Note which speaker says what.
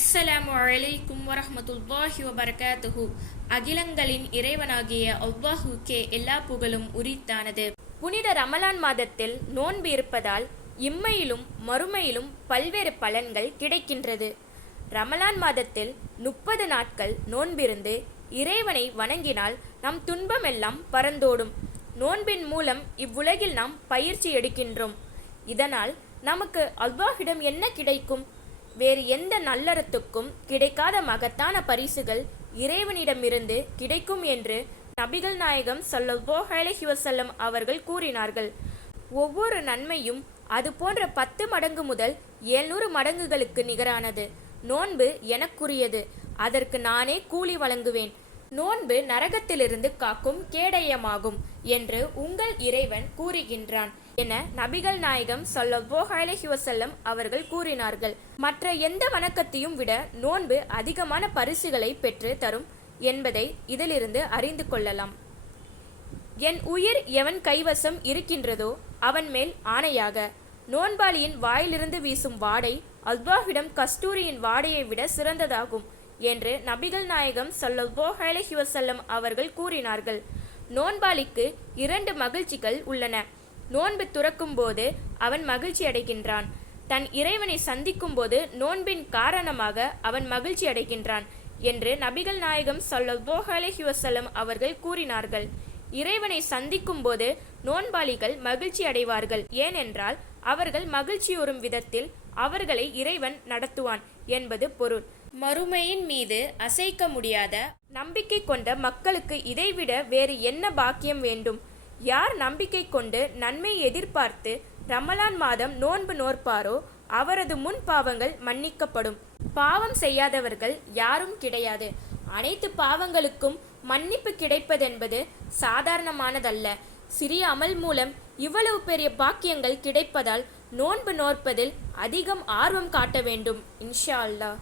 Speaker 1: அஸ்ஸலாமு அலைக்கும் வரஹ்மத்துல்லாஹி வபரகாத்துஹு. அகிலங்களின் இறைவனாகிய அவ்வாஹுக்கே எல்லா புகழும் உரித்தானது. புனித ரமலான் மாதத்தில் நோன்பு இருப்பதால் இம்மையிலும் மறுமையிலும் பல்வேறு பலன்கள் கிடைக்கின்றது. ரமலான் மாதத்தில் முப்பது நாட்கள் நோன்பிருந்து இறைவனை வணங்கினால் நம் துன்பமெல்லாம் பறந்தோடும். நோன்பின் மூலம் இவ்வுலகில் நாம் பயிற்சி எடுக்கின்றோம். இதனால் நமக்கு அல்வாஹிடம் என்ன கிடைக்கும்? வேறு எந்த நல்லறத்துக்கும் கிடைக்காத மகத்தான பரிசுகள் இறைவனிடமிருந்து கிடைக்கும் என்று நபிகள் நாயகம் ஸல்லல்லாஹு அலைஹி வஸல்லம் அவர்கள் கூறினார்கள். ஒவ்வொரு நன்மையும் அது போன்ற பத்து மடங்கு முதல் எழுநூறு மடங்குகளுக்கு நிகரானது. நோன்பு எனக்குரியது. அதற்கு நானே கூலி வழங்குவேன். நோன்பு நரகத்திலிருந்து காக்கும் கேடயமாகும் என்று உங்கள் இறைவன் கூறுகின்றான் என நபிகள் நாயகம் ஸல்லல்லாஹு அலைஹி வஸல்லம் அவர்கள் கூறினார்கள். மற்ற எந்த வணக்கத்தையும் விட நோன்பு அதிகமான பரிசுகளை பெற்று தரும் என்பதை இதிலிருந்து அறிந்து கொள்ளலாம். என் உயிர் எவன் கைவசம் இருக்கின்றதோ அவன் மேல் ஆணையாக. நோன்பாளியின் வாயிலிருந்து வீசும் வாடை அல்வாஹிடம் கஸ்தூரியின் வாடையை விட சிறந்ததாகும். என்று நபிகள் நாயகம் ஸல்லல்லாஹு அலைஹி அவர்கள் கூறினார்கள். நோன்பாளிக்கு இரண்டு மகிழ்ச்சிகள் உள்ளன. நோன்பு துறக்கும் போது அவன் மகிழ்ச்சி அடைகின்றான். தன் இறைவனை சந்திக்கும் போது நோன்பின் காரணமாக அவன் மகிழ்ச்சி அடைகின்றான் என்று நபிகள் நாயகம் ஸல்லல்லாஹு அலைஹி அவர்கள் கூறினார்கள். இறைவனை சந்திக்கும் போது நோன்பாளிகள் மகிழ்ச்சி அடைவார்கள். ஏனென்றால் அவர்கள் மகிழ்ச்சியுறும் விதத்தில் அவர்களை இறைவன் நடத்துவான் என்பது பொருள். மறுமையின் மீது அசைக்க முடியாத நம்பிக்கை கொண்ட மக்களுக்கு இதைவிட வேறு என்ன பாக்கியம் வேண்டும்? யார் நம்பிக்கை கொண்டு நன்மை எதிர்பார்த்து ரமலான் மாதம் நோன்பு நோற்பாரோ அவரது முன் பாவங்கள் மன்னிக்கப்படும். பாவம் செய்யாதவர்கள் யாரும் கிடையாது. அனைத்து பாவங்களுக்கும் மன்னிப்பு கிடைப்பதென்பது சாதாரணமானதல்ல. சிறிய அமல் மூலம் இவ்வளவு பெரிய பாக்கியங்கள் கிடைப்பதால் நோன்பு நோற்பதில் அதிகம் ஆர்வம் காட்ட வேண்டும். இன்ஷா அல்லாஹ்.